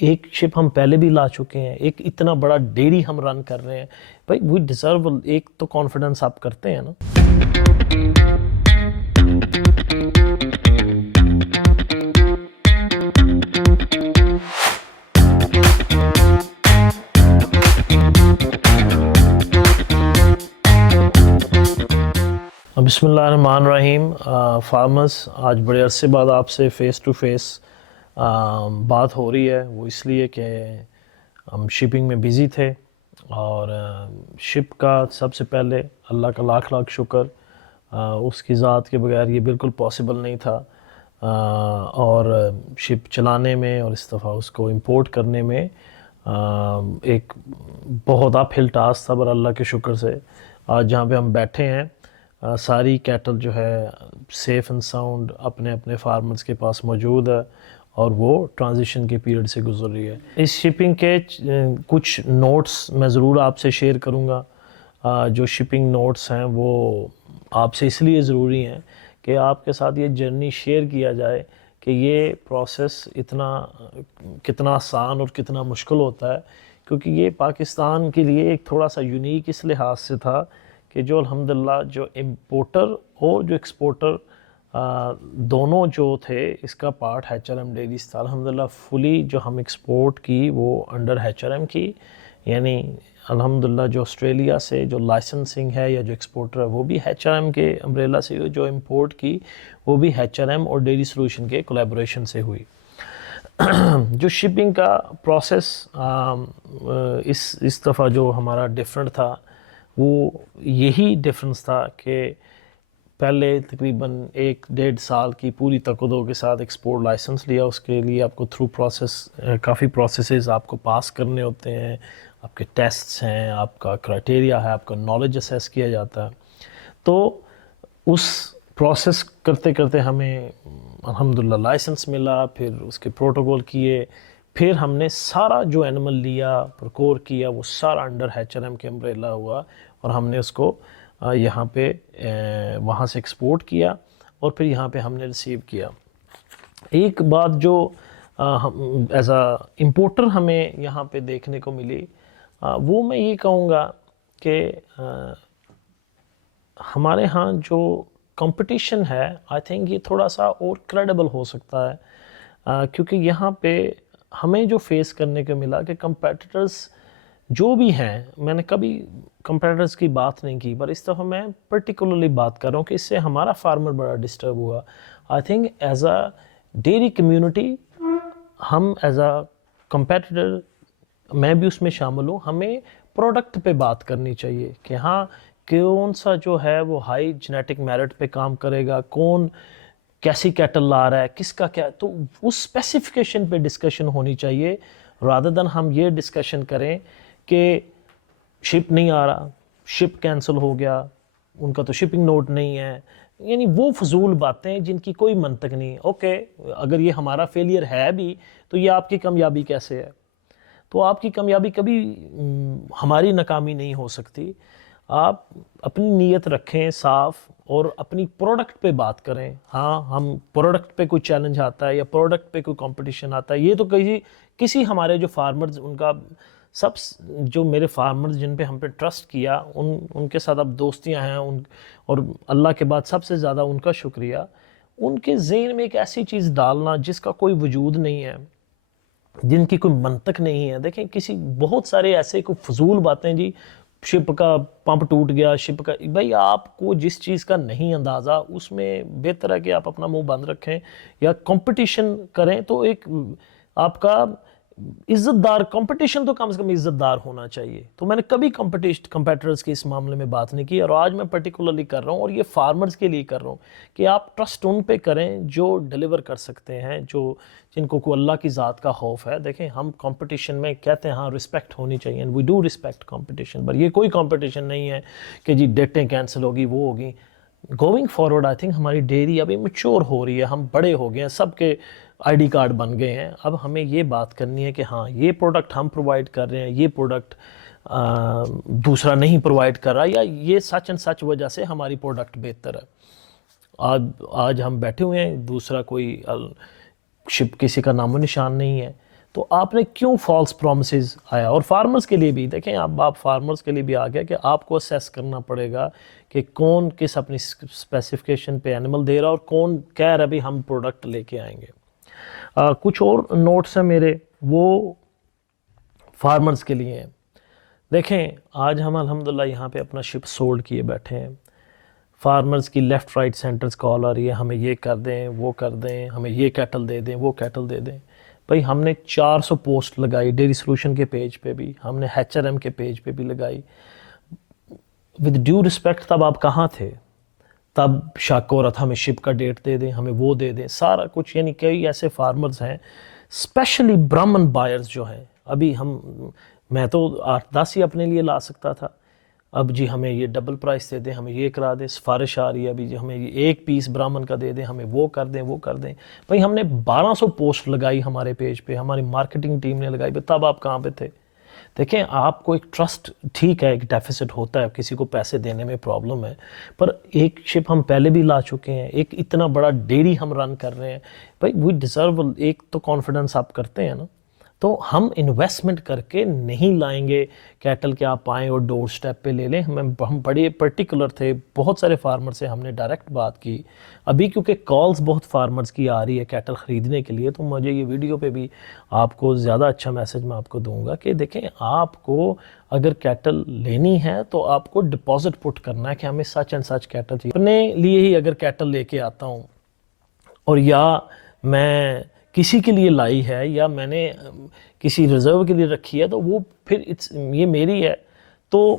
ایک شپ ہم پہلے بھی لا چکے ہیں، ایک اتنا بڑا ڈیری ہم رن کر رہے ہیں، بھائی وی ڈیزرو ایک تو کانفیڈنس آپ کرتے ہیں نا۔ بسم اللہ الرحمن الرحیم۔ فارمرز، آج بڑے عرصے بعد آپ سے فیس ٹو فیس بات ہو رہی ہے، وہ اس لیے کہ ہم شپنگ میں بزی تھے، اور شپ کا سب سے پہلے اللہ کا لاکھ لاکھ شکر، اس کی ذات کے بغیر یہ بالکل پاسبل نہیں تھا، اور شپ چلانے میں اور اس دفعہ اس کو امپورٹ کرنے میں ایک بہت اپ ہل ٹاسک تھا، پر اللہ کے شکر سے آج جہاں پہ ہم بیٹھے ہیں ساری کیٹل جو ہے سیف اینڈ ساؤنڈ اپنے اپنے فارمرز کے پاس موجود ہے، اور وہ ٹرانزیشن کے پیریڈ سے گزر رہی ہے۔ اس شپنگ کے کچھ نوٹس میں ضرور آپ سے شیئر کروں گا۔ جو شپنگ نوٹس ہیں وہ آپ سے اس لیے ضروری ہیں کہ آپ کے ساتھ یہ جرنی شیئر کیا جائے کہ یہ پروسیس کتنا آسان اور کتنا مشکل ہوتا ہے، کیونکہ یہ پاکستان کے لیے ایک تھوڑا سا یونیک اس لحاظ سے تھا کہ جو الحمدللہ جو امپورٹر اور جو ایکسپورٹر دونوں جو تھے، اس کا پارٹ ایچ آر ایم ڈیریز تھا۔ الحمدللہ فلی جو ہم ایکسپورٹ کی وہ انڈر ایچ آر ایم کی، یعنی الحمدللہ جو آسٹریلیا سے جو لائسنسنگ ہے یا جو ایکسپورٹر ہے وہ بھی ایچ آر ایم کے امبریلا سے ہوئی، جو امپورٹ کی وہ بھی ایچ آر ایم اور ڈیری سولوشن کے کولیبوریشن سے ہوئی۔ جو شپنگ کا پروسیس اس دفعہ جو ہمارا ڈیفرنٹ تھا، وہ یہی ڈیفرنس تھا کہ پہلے تقریباً 1-1.5 سال کی پوری تقدو کے ساتھ ایکسپورٹ لائسنس لیا، اس کے لیے آپ کو تھرو پروسیس کافی پروسیسز آپ کو پاس کرنے ہوتے ہیں، آپ کے ٹیسٹس ہیں، آپ کا کرائٹیریا ہے، آپ کا نالج اسیس کیا جاتا ہے۔ تو اس پروسیس کرتے کرتے ہمیں الحمدللہ لائسنس ملا، پھر اس کے پروٹوکول کیے، پھر ہم نے سارا جو اینیمل لیا پروکور کیا وہ سارا انڈر ایچ آر ایم کے امبریلا ہوا، اور ہم نے اس کو یہاں پہ وہاں سے ایکسپورٹ کیا، اور پھر یہاں پہ ہم نے ریسیو کیا۔ ایک بات جو ایز اے امپورٹر ہمیں یہاں پہ دیکھنے کو ملی، وہ میں یہ کہوں گا کہ ہمارے ہاں جو کمپٹیشن ہے آئی تھنک یہ تھوڑا سا اور کریڈیبل ہو سکتا ہے، کیونکہ یہاں پہ ہمیں جو فیس کرنے کو ملا کہ کمپیٹیٹرز جو بھی ہیں، میں نے کبھی کمپیٹیٹرز کی بات نہیں کی، پر اس دفعہ میں پرٹیکولرلی بات کر رہا ہوں کہ اس سے ہمارا فارمر بڑا ڈسٹرب ہوا۔ I think as a dairy community, ہم ایز اے کمپیٹیٹر، میں بھی اس میں شامل ہوں، ہمیں پروڈکٹ پہ بات کرنی چاہیے کہ ہاں کون سا جو ہے وہ ہائی جینیٹک میرٹ پہ کام کرے گا، کون کیسی کیٹل لا رہا ہے، کس کا کیا، تو اس اسپیسیفیکیشن پہ ڈسکشن ہونی چاہیے، رادر دن ہم یہ ڈسکشن کریں کہ شپ نہیں آ رہا، شپ کینسل ہو گیا، ان کا تو شپنگ نوٹ نہیں ہے، یعنی وہ فضول باتیں جن کی کوئی منطق نہیں۔ اوکے، اگر یہ ہمارا فیلئر ہے بھی تو یہ آپ کی کامیابی کیسے ہے؟ تو آپ کی کامیابی کبھی ہماری ناکامی نہیں ہو سکتی۔ آپ اپنی نیت رکھیں صاف، اور اپنی پروڈکٹ پہ بات کریں۔ ہاں، ہم پروڈکٹ پہ کوئی چیلنج آتا ہے یا پروڈکٹ پہ کوئی کمپٹیشن آتا ہے، یہ تو کسی ہمارے جو فارمرز، ان کا سب جو میرے فارمرز جن پہ ہم پہ ٹرسٹ کیا، ان کے ساتھ اب دوستیاں ہیں، اور اللہ کے بعد سب سے زیادہ ان کا شکریہ، ان کے ذہن میں ایک ایسی چیز ڈالنا جس کا کوئی وجود نہیں ہے، جن کی کوئی منطق نہیں ہے۔ دیکھیں بہت سارے ایسے کوئی فضول باتیں، جی شپ کا پمپ ٹوٹ گیا، شپ کا، بھائی آپ کو جس چیز کا نہیں اندازہ، اس میں بہتر ہے کہ آپ اپنا منہ بند رکھیں یا کمپٹیشن کریں، تو ایک آپ کا عزت دار کمپٹیشن تو کم سے کم عزت دار ہونا چاہیے۔ تو میں نے کبھی کمپیٹرز کی اس معاملے میں بات نہیں کی، اور آج میں پرٹیکولرلی کر رہا ہوں، اور یہ فارمرز کے لیے کر رہا ہوں کہ آپ ٹرسٹ ان پہ کریں جو ڈیلیور کر سکتے ہیں، جن کو کوئی اللہ کی ذات کا خوف ہے۔ دیکھیں ہم کمپٹیشن میں کہتے ہیں ہاں رسپیکٹ ہونی چاہیے، and we do respect competition, پر یہ کوئی کمپٹیشن نہیں ہے کہ جی ڈیٹیں کینسل ہوگی، وہ ہوگی۔ گوئنگ فارورڈ آئی تھنک ہماری ڈیری ابھی میچور ہو رہی ہے، ہم بڑے ہو گئے ہیں، سب کے آئی ڈی کارڈ بن گئے ہیں۔ اب ہمیں یہ بات کرنی ہے کہ ہاں یہ پروڈکٹ ہم پرووائڈ کر رہے ہیں، یہ پروڈکٹ دوسرا نہیں پرووائڈ کر رہا، یا یہ سچ اینڈ سچ وجہ سے ہماری پروڈکٹ بہتر ہے۔ آج ہم بیٹھے ہوئے ہیں، دوسرا کوئی شپ کسی کا نام و نشان نہیں ہے، تو آپ نے کیوں فالس پرومسز آیا. اور فارمرز کے لیے بھی دیکھیں, آپ فارمرز کے لیے بھی آ گیا کہ آپ کو اسیس کرنا پڑے گا کہ کون کس اپنی اسپیسیفکیشن پہ اینیمل دے رہا اور کون کہہ رہا بھی ہم پروڈکٹ لے کے آئیں گے. کچھ اور نوٹس ہیں میرے, وہ فارمرز کے لیے ہیں. دیکھیں آج ہم الحمدللہ یہاں پہ اپنا شپ سولڈ کیے بیٹھے ہیں. فارمرز کی لیفٹ رائٹ سینٹرز کال آ رہی ہے, ہمیں یہ کر دیں, وہ کر دیں, ہمیں یہ کیٹل دے دیں, وہ کیٹل دے دیں. بھائی ہم نے 400 پوسٹ لگائی ڈیری سولوشن کے پیج پہ بھی, ہم نے HRM کے پیج پہ بھی لگائی. ود ڈیو رسپیکٹ تب آپ کہاں تھے؟ تب شک ہو رہا تھا ہمیں شپ کا ڈیٹ دے دیں, ہمیں وہ دے دیں, سارا کچھ. یعنی کئی ایسے فارمرز ہیں اسپیشلی برہمن بائرز جو ہیں, ابھی میں تو 8-10 ہی اپنے لیے لا سکتا تھا, اب جی ہمیں یہ ڈبل پرائس دے دیں, ہمیں یہ کرا دیں, سفارش آ رہی ہے ابھی جی ہمیں یہ 1 پیس برہمن کا دے دیں, ہمیں وہ کر دیں, وہ کر دیں. بھائی ہم نے 1200 پوسٹ لگائی ہمارے پیج پہ, ہماری مارکیٹنگ ٹیم نے لگائی. تب آپ کہاں پہ تھے؟ دیکھیں آپ کو ایک ٹرسٹ, ٹھیک ہے ایک ڈیفیسٹ ہوتا ہے, کسی کو پیسے دینے میں پرابلم ہے, پر ایک شپ ہم پہلے بھی لا چکے ہیں, ایک اتنا بڑا ڈیری ہم رن کر رہے ہیں. بھائی وی ڈیزرو, ایک تو کانفیڈنس آپ کرتے ہیں نا, تو ہم انویسٹمنٹ کر کے نہیں لائیں گے کیٹل کہ آپ آئیں اور ڈور سٹیپ پہ لے لیں. ہم بڑے پرٹیکولر تھے, بہت سارے فارمر سے ہم نے ڈائریکٹ بات کی. ابھی کیونکہ کالز بہت فارمرز کی آ رہی ہے کیٹل خریدنے کے لیے, تو مجھے یہ ویڈیو پہ بھی آپ کو زیادہ اچھا میسج میں آپ کو دوں گا کہ دیکھیں آپ کو اگر کیٹل لینی ہے تو آپ کو ڈپازٹ پٹ کرنا ہے کہ ہمیں سچ اینڈ سچ کیٹل چاہیے. اپنے لیے ہی اگر کیٹل لے کے آتا ہوں اور یا میں کسی کے لیے لائی ہے یا میں نے کسی ریزرو کے لیے رکھی ہے, تو وہ پھر یہ میری ہے, تو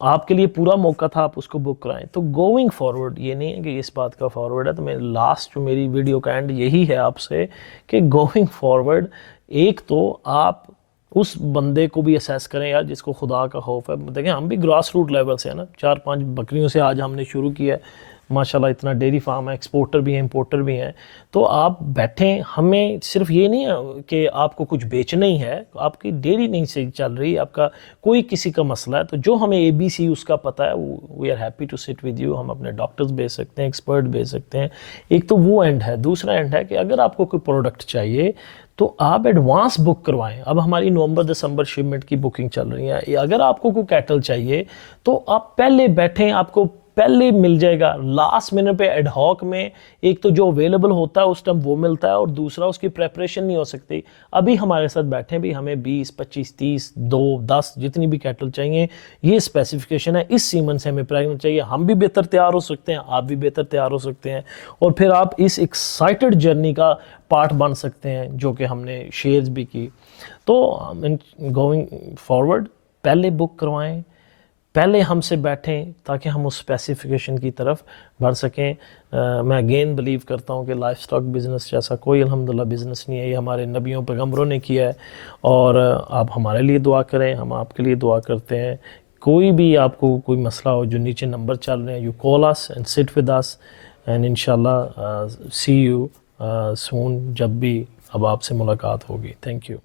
آپ کے لیے پورا موقع تھا آپ اس کو بک کرائیں. تو گوئنگ فارورڈ یہ نہیں ہے کہ اس بات کا فارورڈ ہے, تو میں لاسٹ جو میری ویڈیو کا اینڈ یہی ہے آپ سے کہ گوئنگ فارورڈ ایک تو آپ اس بندے کو بھی اسیس کریں یار جس کو خدا کا خوف ہے. دیکھیں ہم بھی گراس روٹ لیول سے ہیں نا, 4-5 بکریوں سے آج ہم نے شروع کیا ہے, ماشاءاللہ اتنا ڈیری فارم ہے, ایکسپورٹر بھی ہیں, امپورٹر بھی ہیں. تو آپ بیٹھیں, ہمیں صرف یہ نہیں ہے کہ آپ کو کچھ بیچنا ہی ہے, آپ کی ڈیری نہیں صحیح چل رہی, آپ کا کوئی کسی کا مسئلہ ہے, تو جو ہمیں ABC اس کا پتہ ہے, we are happy to sit with you. ہم اپنے ڈاکٹرز بھیج سکتے ہیں, ایکسپرٹ بھیج سکتے ہیں. ایک تو وہ اینڈ ہے. دوسرا اینڈ ہے کہ اگر آپ کو کوئی پروڈکٹ چاہیے تو آپ ایڈوانس بک کروائیں. اب ہماری نومبر-دسمبر شپمنٹ کی بکنگ چل رہی ہے. اگر آپ کو کوئی کیٹل چاہیے تو آپ پہلے بیٹھیں, آپ کو پہلے مل جائے گا. لاسٹ منٹ پہ ایڈ ہاک میں ایک تو جو اویلیبل ہوتا ہے اس ٹائم وہ ملتا ہے, اور دوسرا اس کی پریپریشن نہیں ہو سکتی. ابھی ہمارے ساتھ بیٹھے بھی ہمیں 20, 25, 30, 2, 10 جتنی بھی کیٹل چاہیے, یہ اسپیسیفکیشن ہے, اس سیمن سے ہمیں پریگننٹ چاہیے. ہم بھی بہتر تیار ہو سکتے ہیں, آپ بھی بہتر تیار ہو سکتے ہیں, اور پھر آپ اس ایکسائٹڈ جرنی کا پارٹ بن سکتے ہیں جو کہ ہم نے شیئرز بھی کی. تو گوئنگ فارورڈ پہلے بک کروائیں, پہلے ہم سے بیٹھیں تاکہ ہم اس اسپیسیفکیشن کی طرف بڑھ سکیں. میں اگین بلیو کرتا ہوں کہ لائف سٹاک بزنس جیسا کوئی الحمدللہ بزنس نہیں ہے, یہ ہمارے نبیوں پیغمبروں نے کیا ہے, اور آپ ہمارے لیے دعا کریں, ہم آپ کے لیے دعا کرتے ہیں. کوئی بھی آپ کو کوئی مسئلہ ہو, جو نیچے نمبر چل رہے ہیں, you call us and sit with us, and انشاءاللہ سی یو سون, جب بھی اب آپ سے ملاقات ہوگی. Thank you.